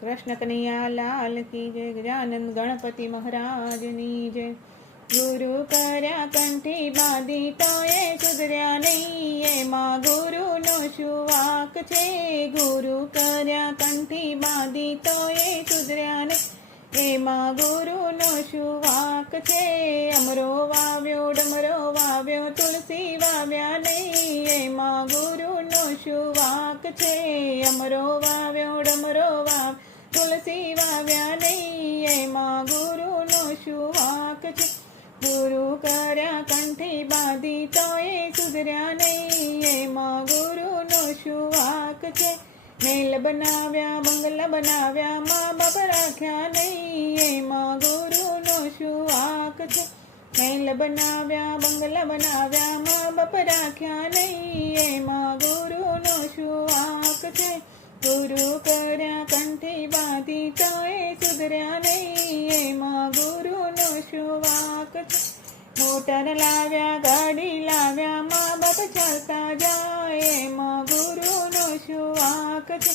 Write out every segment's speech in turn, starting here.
કૃષ્ણ કનૈયા લાલ કી જય, ગજાનંદ ગણપતિ મહારાજની જય. ગુરુ કર્યા કંઠી બાંધી તો એ સુધર્યા નહીં. એમાં ગુરુનો શું વાક છે. ગુરુ કર્યા કંઠી બાંધી તો એ સુધર્યા નહીં. એમાં ગુરુનો શું વાક છે. અમરો વાવ્યો, ડમરો વાવ્યો, તુલસી વાવ્યા નહીં. એમાં ગુરુનો શું વાક છે. અમરો વાવ્યો, ડમરો વાવ તુલસી વાવ્યા નહીં એમાં ગુરુનો શું વાક છે ગુરુ કર્યા કંઠે બાંધી તો એ સુધર્યા નહીં એમાં ગુરુનો શું વાક છે મેલ બનાવ્યા બંગલા બનાવ્યા મા બાપ રાખ્યા નહીં એમાં ગુરુનો શું વાક છે મેલ બનાવ્યા બંગલા બનાવ્યા મા બાપ રાખ્યા નહીં એમાં ગુરુનો શું વાક છે ગુરુ કર્યા કંઠી બાંધી તો એ સુધર્યા નહીં એમાં ગુરુનો શું વાક છે મોટર લાવ્યા ગાડી લાવ્યા મા બાપ ચાલતા જાય એમાં ગુરુનો શું વાક છે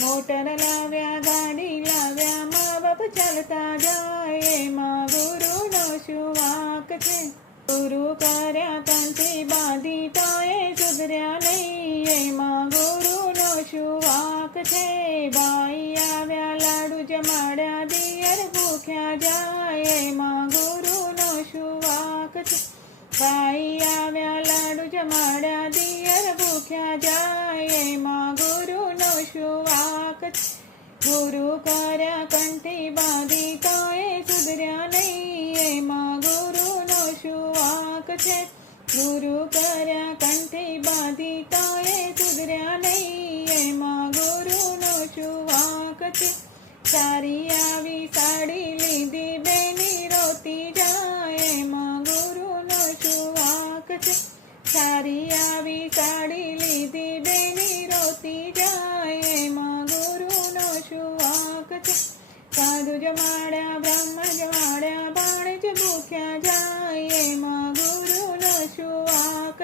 મોટર લાવ્યા ગાડી લાવ્યા મા બાપ ચાલતા જાય એમાં ગુરુનો શું વાક છે ગુરુ કર્યા કંઠી બાંધી તો એ સુધર્યા નહીં. એમાં ગુરુનો શું વાક છે? ભાઈ આવ્યા લાડુ જમાડ્યા દિયર ભૂખ્યા જાય. એમાં ગુરુનો શું વાક છે? ભાઈ આવ્યા લાડુ જમાડ્યા દિયર ભૂખ્યા જાય. એમાં ગુરુનો શું વાક છે? ગુરુ કર્યા કંઠી બાંધી છે. ગુરુ કર્યા કંઠી બાંધી તો એ સુધર્યા નહીં. એમાં ગુરુનો શું વાક છે. સારી આવી સાડી લીધી બેની રોતી જાય. એમાં ગુરુનો શું છે. સારી આવી સાડી લીધી બેની રોતી જાય. એમાં ગુરુનો શું છે. સાધુ જમાડ્યા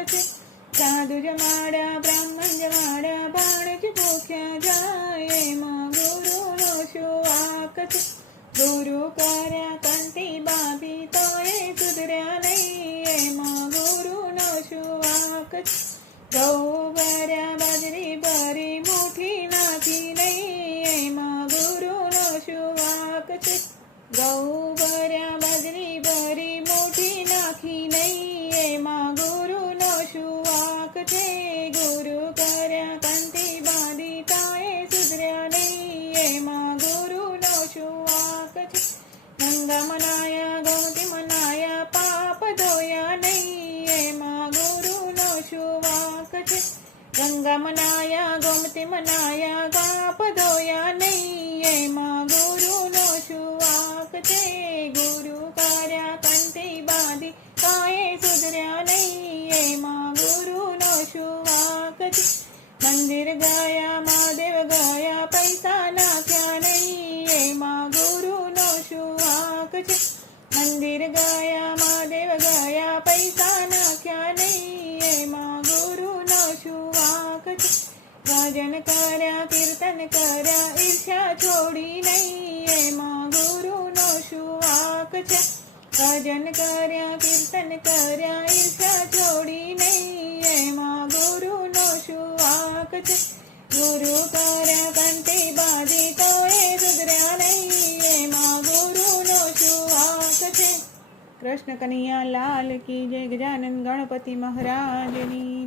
છે. સાધુ જમાડ્યા બ્રાહ્મણ જમાડ્યા ભાણજ ભૂખ્યા જાય. એમાં ગુરુનો શું વાક છે. ગુરુ કર્યા કંતી બાબી તો એ સુધર્યા નહીં. એમાં ગુરુનો શું વાક છે. ગૌ ભર્યા બાજરી ભરી મુઠ્ઠી નાખી નહીં. એમાં ગુરુનો શું વાક છે. ગૌ છે ગુરુ કર્યા કંઠી બાંધી તાએ સુધર્યા નહીં એમાં ગુરુનો શું વાક છે ગંગા મનાયા ગૌતી મનાયા પાપ ધોયા નહીં એમાં ગુરુનો શું વાક છે ગંગા મનાયા ગોમતી મનાયા પાપ ધોયા નહીં એમાં ગુરુનો શું વાક છે ગુરુ કર્યા કંઠી બાંધી કાએ સુધર્યા નહીં છે મંદિર ગયા મહાદેવ ગયા પૈસા નાખ્યા નહીં એમાં ગુરુનો શું વાક છે મંદિર ગયા મહાદેવ ગયા પૈસા નાખ્યા નહીં એમાં ગુરુનો શું વાક છે ભજન કર્યા કીર્તન કર્યા ઈર્ષા છોડી નહીં એમાં ગુરુનો શું વાક છે ભજન કર્યા, કીર્તન કર્યા ઈર્ષા છોડી નહીં. એમાં ગુરુનો શું વાક છે. ગુરુ કર્યા કંઠી બાજી તો એ સુધર્યા નહીં. એમાં ગુરુનો શું વાક છે. કૃષ્ણ કનૈયા લાલ કી જય, ગજાનંદ ગણપતિ મહારાજની